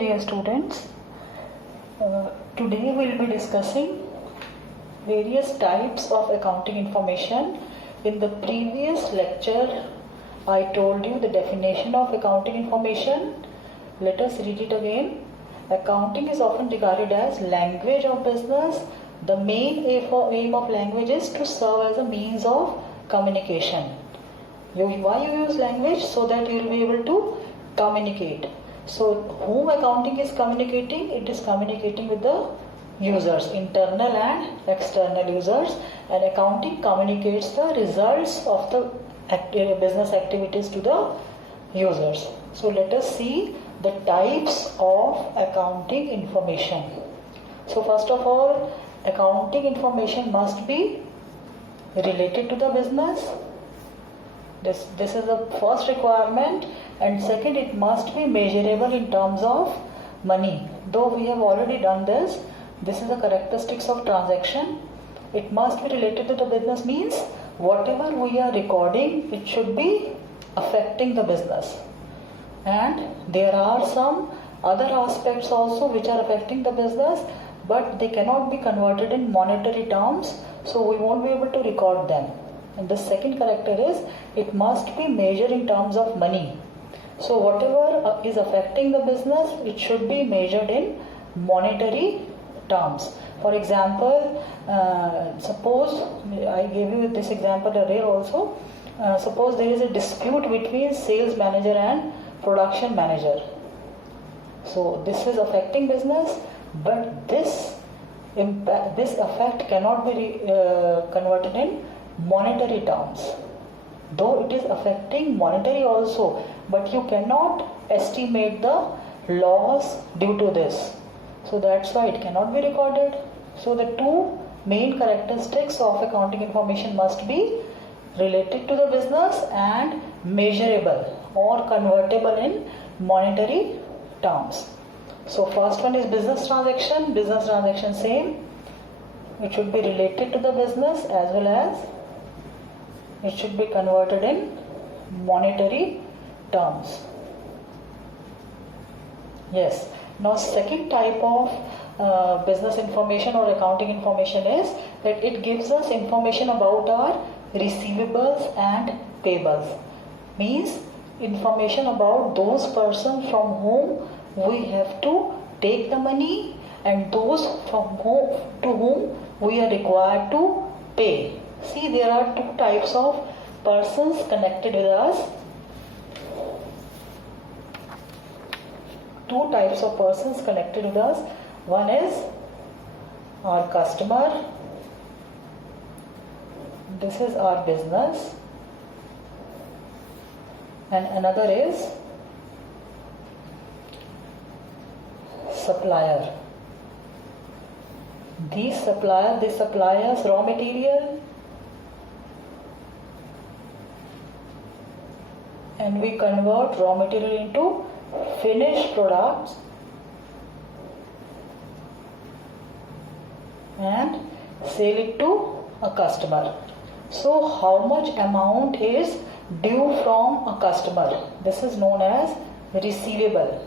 dear students. Today we'll be discussing various types of accounting information. In the previous lecture, I told you the definition of accounting information. Let us read it again. Accounting is often regarded as language of business. The main aim of language is to serve as a means of communication. Why you use language? So that you will be able to communicate. So whom accounting is communicating? It is communicating with the users, internal and external users, and accounting communicates the results of the business activities to the users. So let us see the types of accounting information. So first of all, accounting information must be related to the business. This is the first requirement, and second, it must be measurable in terms of money. Though we have already done this is the characteristics of transaction. It must be related to the business means whatever we are recording, it should be affecting the business. And there are some other aspects also which are affecting the business, but they cannot be converted in monetary terms, so we won't be able to record them. And the second character is it must be measured in terms of money. So whatever is affecting the business, it should be measured in monetary terms. For example, suppose I gave you this example earlier also. Suppose there is a dispute between sales manager and production manager. So this is affecting business, but this effect cannot be converted in monetary terms. Though it is affecting monetary also, but you cannot estimate the loss due to this. So that's why it cannot be recorded. So the two main characteristics of accounting information must be related to the business and measurable or convertible in monetary terms. So first one is business transaction. Business transaction same. It should be related to the business as well as it should be converted in monetary terms. Yes. Now second type of business information or accounting information is that it gives us information about our receivables and payables. Means information about those persons from whom we have to take the money and those to whom we are required to pay. See, there are two types of persons connected with us. Two types of persons connected with us. One is our customer. This is our business. And another is supplier. They supply us raw material, and we convert raw material into finished products and sell it to a customer. So how much amount is due from a customer? This is known as receivable.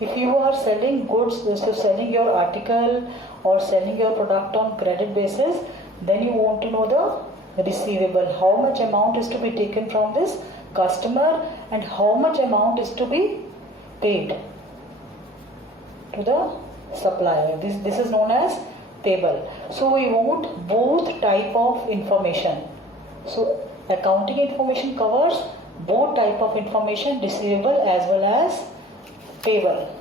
If you are selling goods, so selling your article or selling your product on credit basis, then you want to know the receivable. How much amount is to be taken from this customer and how much amount is to be paid to the supplier. This is known as payable. So we want both type of information. So accounting information covers both type of information, receivable as well as payable.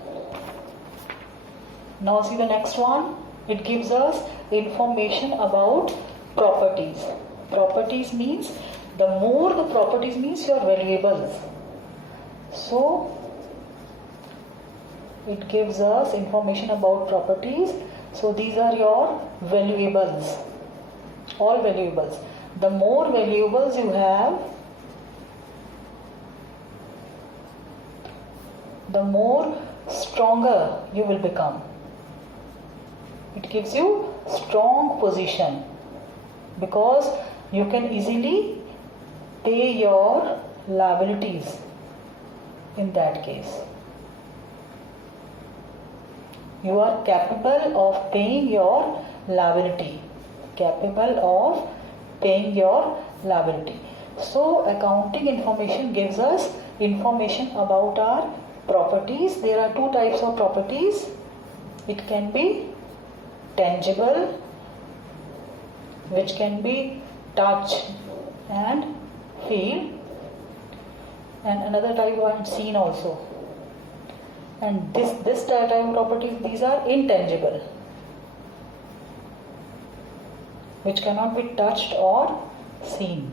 Now see the next one. It gives us information about properties. Properties means the more the properties means your valuables. So it gives us information about properties. So these are your valuables. All valuables. The more valuables you have, the more stronger you will become. It gives you strong position because you can easily pay your liabilities in that case. You are capable of paying your liability. Capable of paying your liability. So accounting information gives us information about our properties. There are two types of properties. It can be tangible, which can be touch and feel, and another type one seen also. And this type of properties, these are intangible, which cannot be touched or seen.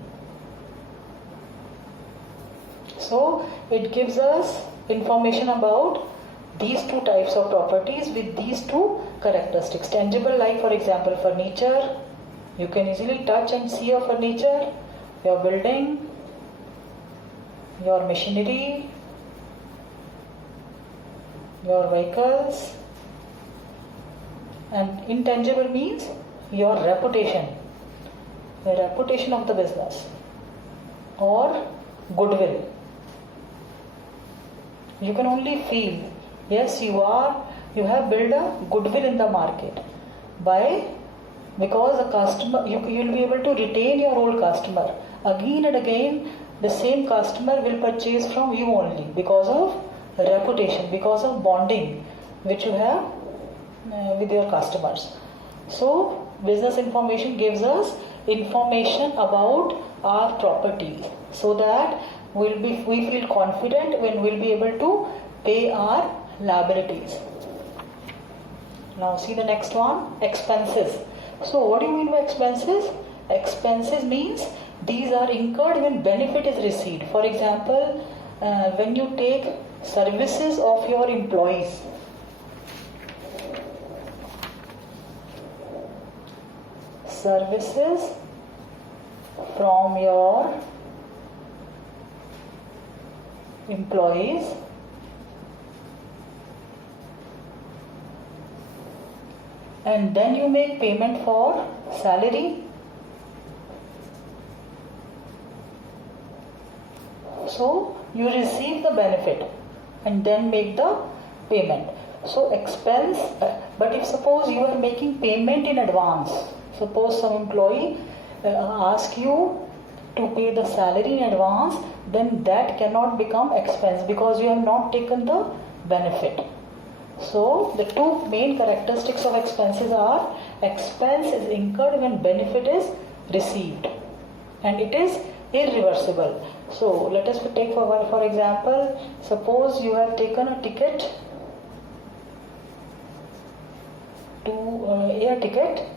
So it gives us information about these two types of properties with these two characteristics. Tangible, like for example furniture, you can easily touch and see your furniture, your building, your machinery, your vehicles. And intangible means your reputation, the reputation of the business or goodwill. You can only feel, yes, you have built a goodwill in the market because the customer, you will be able to retain your old customer. Again and again, the same customer will purchase from you only because of reputation, because of bonding which you have with your customers. So business information gives us information about our properties, so that we feel confident when we'll be able to pay our liabilities. Now see the next one, expenses. So what do you mean by expenses? Expenses means these are incurred when benefit is received. For example, when you take services of your employees, services from your employees, and then you make payment for salary. So you receive the benefit and then make the payment. So expense, but if suppose you are making payment in advance, suppose some employee ask you to pay the salary in advance, then that cannot become expense because you have not taken the benefit. So the two main characteristics of expenses are, expense is incurred when benefit is received and it is irreversible. So let us take for example, suppose you have taken a ticket to air ticket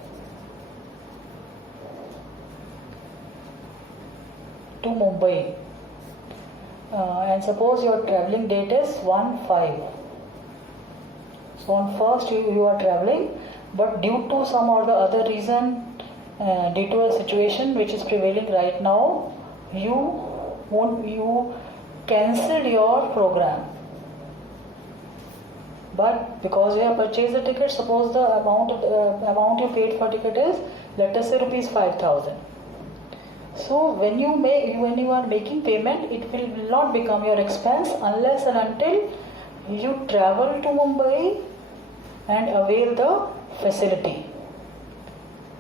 to Mumbai, and suppose your travelling date is 1/5. So on 1st you are travelling, but due to some or the other reason, due to a situation which is prevailing right now, you cancelled your program. But because you have purchased the ticket, suppose the amount you paid for ticket is, let us say rupees 5,000. So when you are making payment, it will not become your expense unless and until you travel to Mumbai and avail the facility.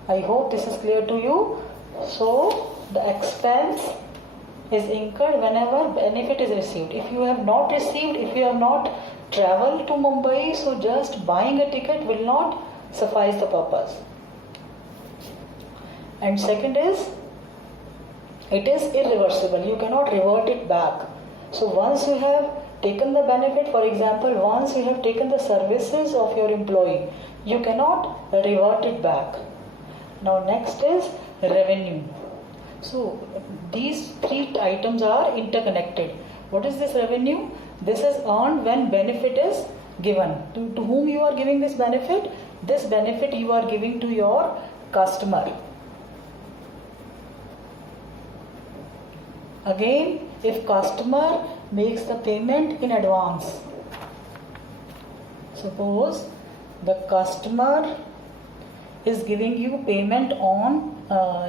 I hope this is clear to you. So the expense is incurred whenever benefit is received. If you have not received, if you have not traveled to Mumbai, so just buying a ticket will not suffice the purpose. And second is, it is irreversible. You cannot revert it back. So once you have taken the benefit, for example, once you have taken the services of your employee, you cannot revert it back. Now next is revenue. So these three items are interconnected. What is this revenue? This is earned when benefit is given. To whom you are giving this benefit? This benefit you are giving to your customer. Again, if customer makes the payment in advance, suppose the customer is giving you payment on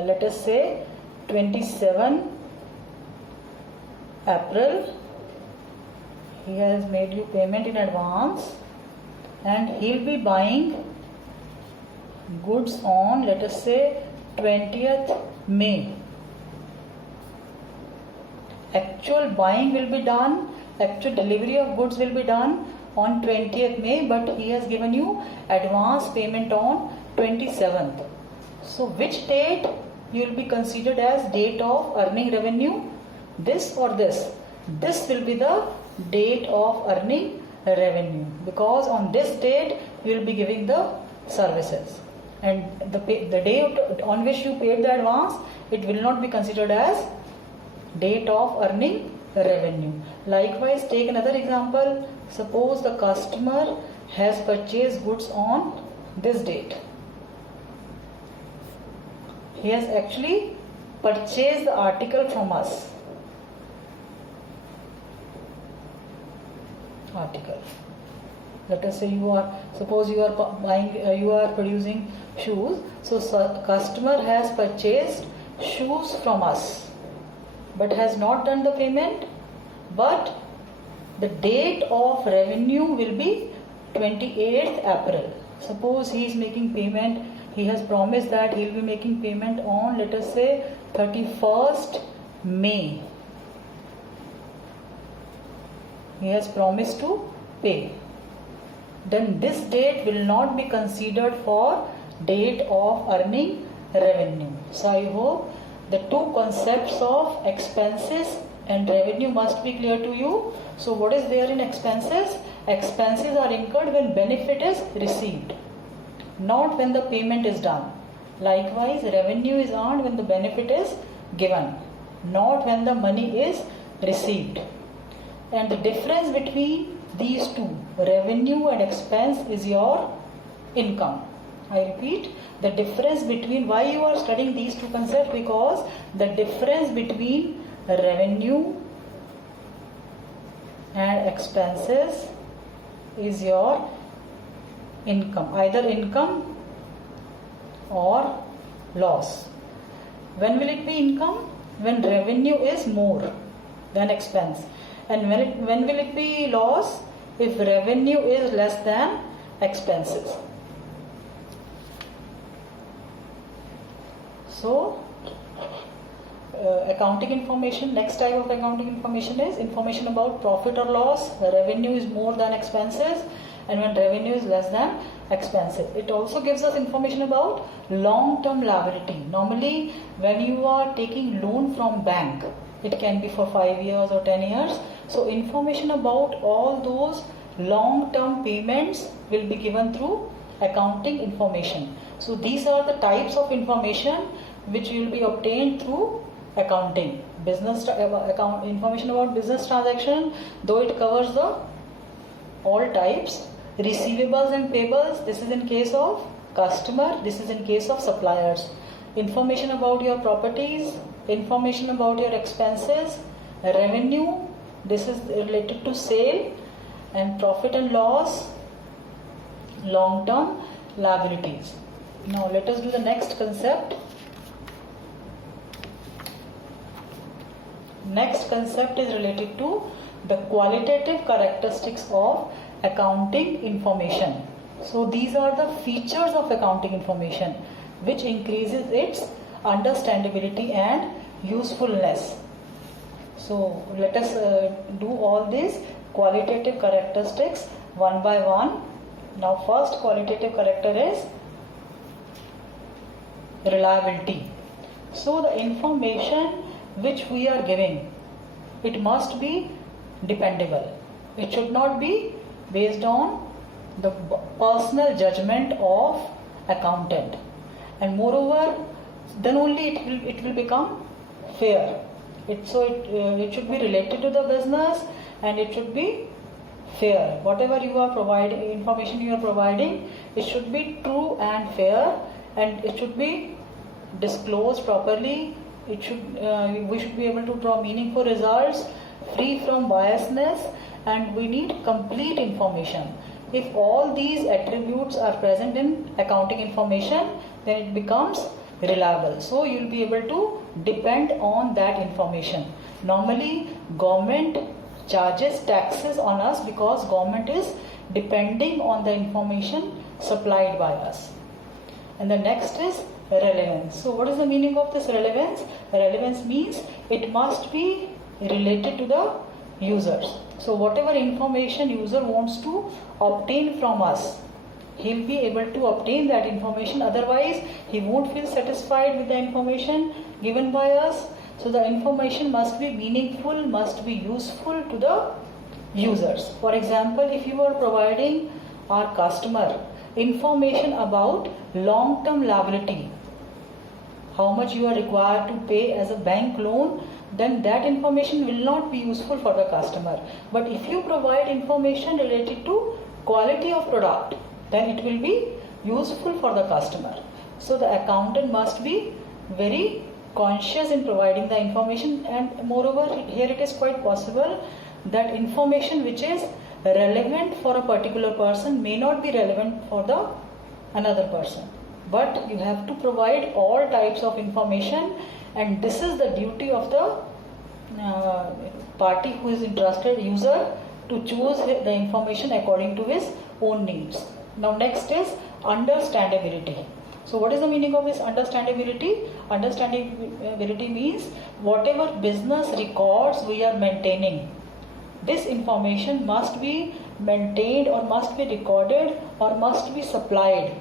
let us say 27 April, he has made you payment in advance, and he'll be buying goods on, let us say, 20th May. Actual buying will be done, actual delivery of goods will be done on 20th May, but he has given you advance payment on 27th. So which date you will be considered as date of earning revenue? This or this? This will be the date of earning revenue, because on this date you will be giving the services, and the day on which you paid the advance, it will not be considered as date of earning revenue. Likewise, take another example. Suppose the customer has purchased goods on this date. He has actually purchased the article from us. Article. Let us say suppose you are buying, you are producing shoes. So customer has purchased shoes from us, but has not done the payment. But the date of revenue will be 28th April. Suppose he is making payment. He has promised that he will be making payment on, let us say, 31st May. He has promised to pay. Then this date will not be considered for date of earning revenue. So I hope the two concepts of expenses and revenue must be clear to you. So what is there in expenses? Expenses are incurred when benefit is received, not when the payment is done. Likewise, revenue is earned when the benefit is given, not when the money is received. And the difference between these two, revenue and expense, is your income. I repeat, the difference between, why you are studying these two concepts? Because the difference between revenue and expenses is your income, either income or loss. When will it be income? When revenue is more than expense. And when will it be loss? If revenue is less than expenses. So, accounting information, next type of accounting information is information about profit or loss. Revenue is more than expenses, and when revenue is less than expenses. It also gives us information about long-term liability. Normally, when you are taking loan from bank, it can be for 5 years or 10 years. So information about all those long-term payments will be given through accounting information. So these are the types of information which will be obtained through accounting. Information about business transaction, though it covers the all types. Receivables and payables, this is in case of customer, this is in case of suppliers. Information about your properties, information about your expenses, revenue, this is related to sale, and profit and loss, long-term liabilities. Now let us do the next concept. Next concept is related to the qualitative characteristics of accounting information. So these are the features of accounting information which increases its understandability and usefulness. So let us do all these qualitative characteristics one by one. Now first qualitative character is reliability. So the information which we are giving, it must be dependable. It should not be based on the personal judgment of accountant, and moreover, then only it will become fair. It should be related to the business, and it should be fair. Whatever you are providing, information you are providing, it should be true and fair, and it should be disclosed properly. We should be able to draw meaningful results, free from biasness, and we need complete information. If all these attributes are present in accounting information, then it becomes reliable. So you will be able to depend on that information. Normally, government charges taxes on us because government is depending on the information supplied by us. And the next is relevance. So what is the meaning of this relevance? Relevance means it must be related to the users. So whatever information user wants to obtain from us, he'll be able to obtain that information. Otherwise, he won't feel satisfied with the information given by us. So the information must be meaningful, must be useful to the users. For example, if you are providing our customer information about long-term liability, how much you are required to pay as a bank loan, then that information will not be useful for the customer. But if you provide information related to quality of product, then it will be useful for the customer. So the accountant must be very conscious in providing the information, and moreover here it is quite possible that information which is relevant for a particular person may not be relevant for the another person. But you have to provide all types of information, and this is the duty of the party who is interested, user, to choose the information according to his own needs. Now next is understandability. So what is the meaning of this understandability? Understandability means whatever business records we are maintaining, this information must be maintained or must be recorded or must be supplied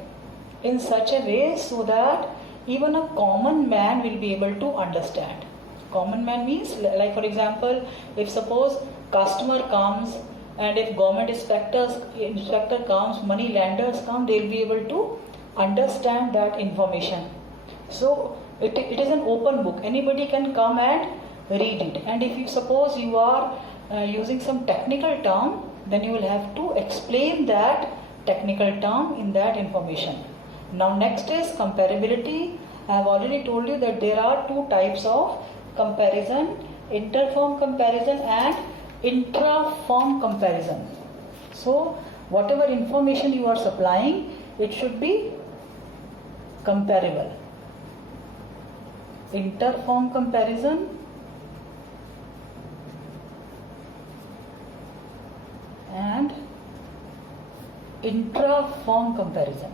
in such a way so that even a common man will be able to understand. Common man means, like for example, if suppose customer comes and if government inspector comes, money lenders come, they will be able to understand that information. So it is an open book. Anybody can come and read it. And if you suppose you are using some technical term, then you will have to explain that technical term in that information. Now next is comparability. I have already told you that there are two types of comparison: inter-firm comparison and intra-firm comparison. So whatever information you are supplying, it should be comparable. Inter-firm comparison and intra-firm comparison.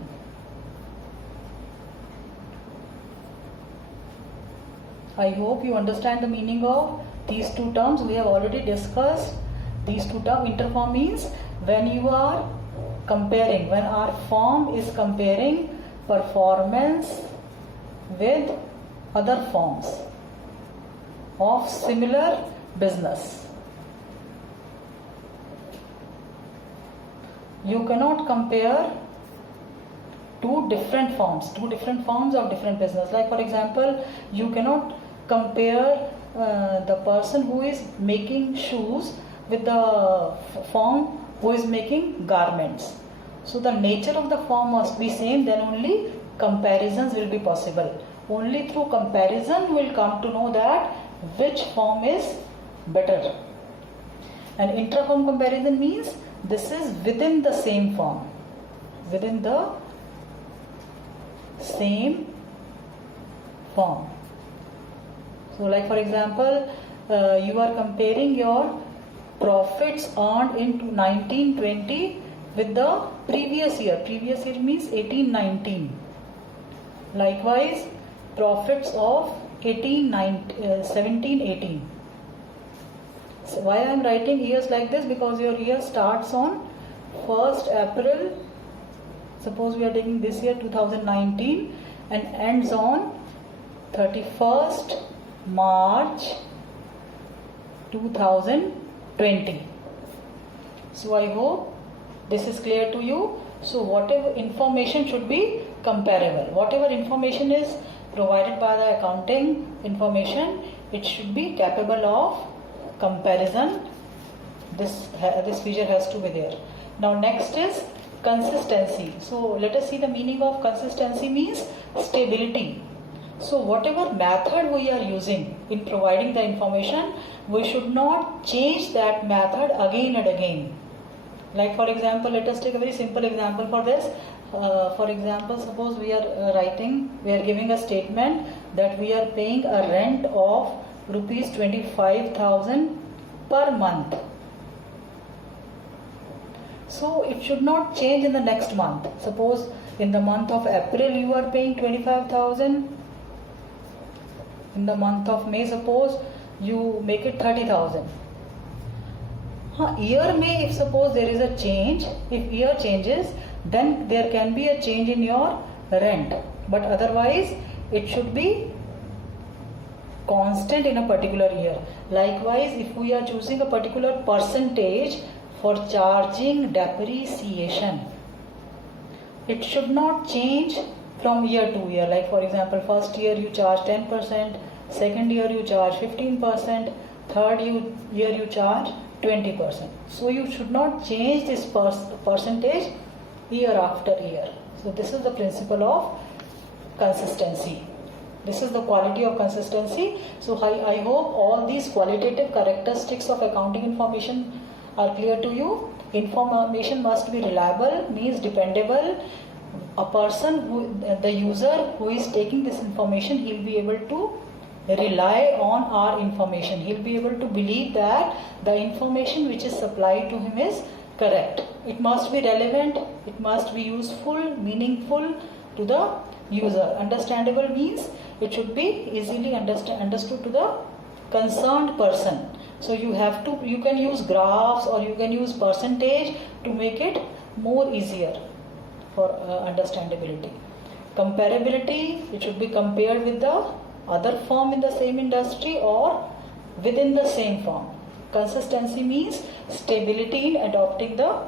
I hope you understand the meaning of these two terms. We have already discussed these two terms. Inter-firm means when you are comparing, when our firm is comparing performance with other firms of similar business. You cannot compare two different firms of different business. Like for example, you cannot compare the person who is making shoes with the firm who is making garments. So the nature of the firm must be same, then only comparisons will be possible. Only through comparison will come to know that which firm is better. And intra-firm comparison means this is within the same firm. Within the same firm. So like for example, you are comparing your profits earned in 1920 with the previous year. Previous year means 1819. Likewise, profits of 1718. So why I am writing years like this? Because your year starts on 1st April. Suppose we are taking this year 2019 and ends on 31st March 2020. So I hope this is clear to you. So whatever information should be comparable. Whatever information is provided by the accounting information, it should be capable of comparison. This feature has to be there. Now next is consistency. So let us see the meaning of consistency means stability. So whatever method we are using in providing the information, we should not change that method again and again. Like for example, let us take a very simple example for this. For example, suppose we are giving a statement that we are paying a rent of rupees 25,000 per month. So it should not change in the next month. Suppose in the month of April you are paying 25,000. In the month of May, suppose you make it 30,000. Year may, if suppose there is a change, if year changes, then there can be a change in your rent. But otherwise, it should be constant in a particular year. Likewise, if we are choosing a particular percentage for charging depreciation, it should not change from year to year. Like for example, first year you charge 10%, second year you charge 15%, third year you charge 20%. So you should not change this percentage year after year. So this is the principle of consistency. This is the quality of consistency. So I hope all these qualitative characteristics of accounting information are clear to you. Information must be reliable, means dependable. A person, the user who is taking this information, he will be able to rely on our information. He will be able to believe that the information which is supplied to him is correct. It must be relevant, it must be useful, meaningful to the user. Understandable means it should be easily understood to the concerned person. So you can use graphs or you can use percentage to make it more easier for understandability. Comparability, it should be compared with the other firm in the same industry or within the same firm. Consistency means stability in adopting the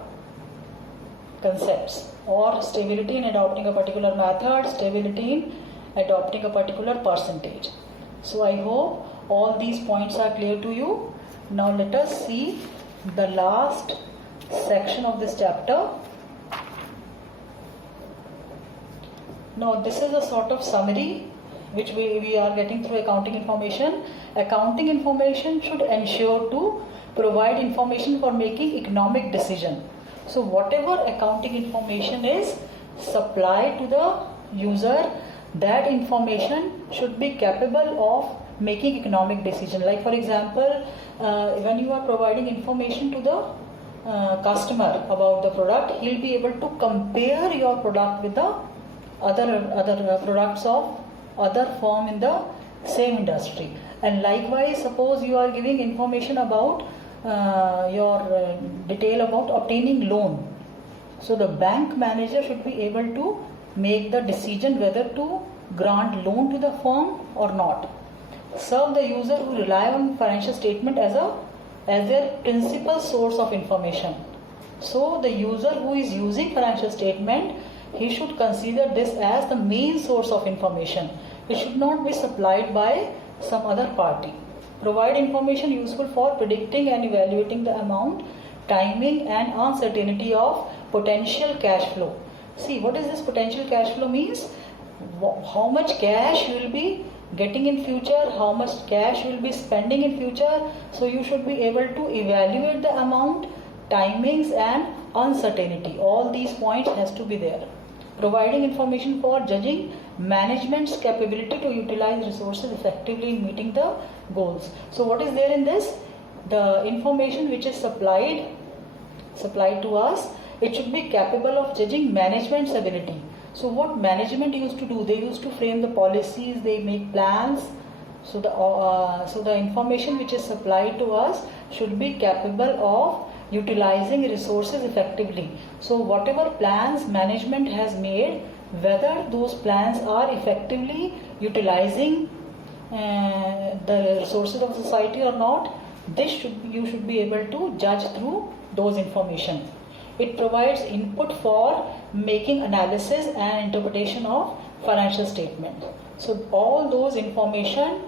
concepts, or stability in adopting a particular method, stability in adopting a particular percentage. So I hope all these points are clear to you. Now let us see the last section of this chapter. Now this is a sort of summary which we are getting through accounting information. Accounting information should ensure to provide information for making economic decision. So whatever accounting information is supplied to the user, that information should be capable of making economic decision. Like for example, when you are providing information to the customer about the product, he will be able to compare your product with the other products of other firm in the same industry. And likewise, suppose you are giving information about your detail about obtaining loan. So the bank manager should be able to make the decision whether to grant loan to the firm or not. Serve the user who rely on financial statement as their principal source of information. So the user who is using financial statement, he should consider this as the main source of information. It should not be supplied by some other party. Provide information useful for predicting and evaluating the amount, timing and uncertainty of potential cash flow. See, what is this potential cash flow means? How much cash you will be getting in future, how much cash you will be spending in future. So you should be able to evaluate the amount, timings and uncertainty. All these points has to be there. Providing information for judging management's capability to utilize resources effectively in meeting the goals. So what is there in this? The information which is supplied to us, it should be capable of judging management's ability. So what management used to do? They used to frame the policies, they make plans. So the information which is supplied to us should be capable of utilizing resources effectively. So whatever plans management has made, whether those plans are effectively utilizing the resources of society or not, you should be able to judge through those information. It provides input for making analysis and interpretation of financial statement. So all those information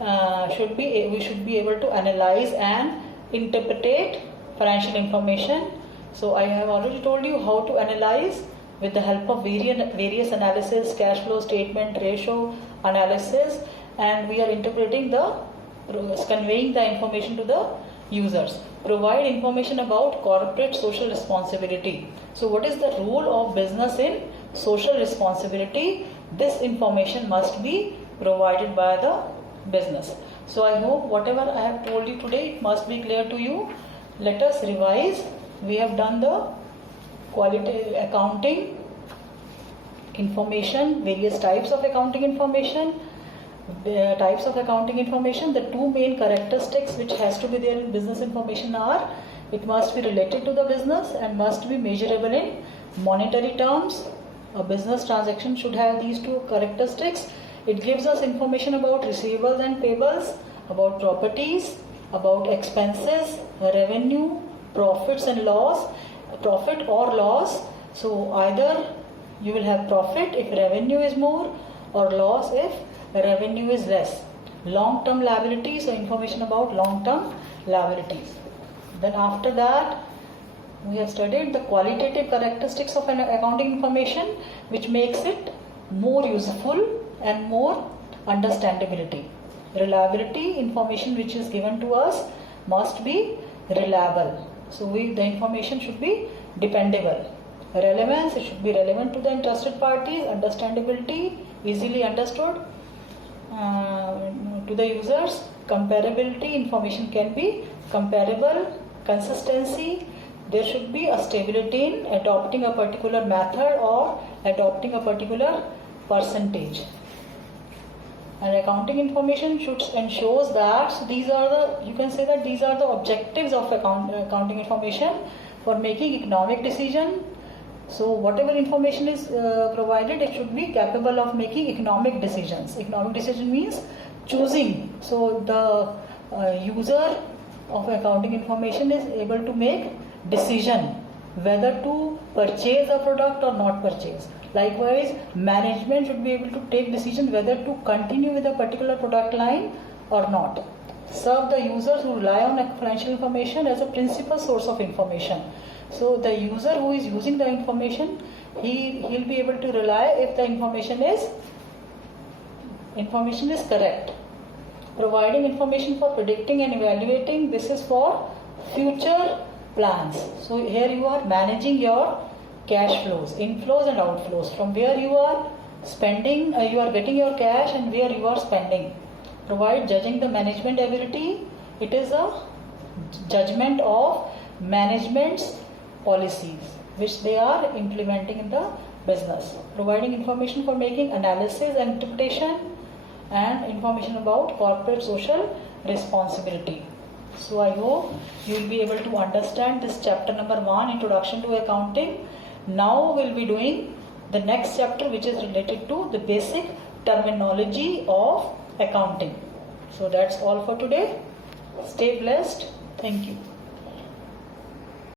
we should be able to analyze and interpret financial information. So I have already told you how to analyze with the help of various analysis, cash flow statement, ratio analysis, and we are conveying the information to the users. Provide information about corporate social responsibility. So what is the role of business in social responsibility? This information must be provided by the business. So I hope whatever I have told you today, it must be clear to you. Let us revise. We have done the quality accounting information, various types of accounting information. The types of accounting information, the two main characteristics which has to be there in business information are, it must be related to the business and must be measurable in monetary terms. A business transaction should have these two characteristics. It gives us information about receivables and payables, about properties, about expenses, revenue, profits and loss, profit or loss. So either you will have profit if revenue is more, or loss if revenue is less. Long-term liabilities, so information about long-term liabilities. Then after that, we have studied the qualitative characteristics of an accounting information, which makes it more useful and more understandability. Reliability, information which is given to us must be reliable. So the information should be dependable. Relevance, it should be relevant to the interested parties. Understandability, easily understood to the users. Comparability, information can be comparable. Consistency, there should be a stability in adopting a particular method or adopting a particular percentage. And accounting information should ensures that, so these are the, you can say that these are the objectives of accounting information for making economic decision. So whatever information is provided, it should be capable of making economic decisions. Economic decision means choosing. So the user of accounting information is able to make decision whether to purchase a product or not purchase. Likewise, management should be able to take decision whether to continue with a particular product line or not. Serve the users who rely on financial information as a principal source of information. So the user who is using the information, he'll be able to rely if the information is correct. Providing information for predicting and evaluating, this is for future plans. So here you are managing your cash flows, inflows and outflows, from where you are spending, you are getting your cash and where you are spending. Provide judging the management ability. It is a judgment of management's policies which they are implementing in the business. Providing information for making analysis and interpretation, and information about corporate social responsibility. So I hope you will be able to understand this chapter number 1, Introduction to Accounting. Now we will be doing the next chapter, which is related to the basic terminology of accounting. So that's all for today. Stay blessed. Thank you.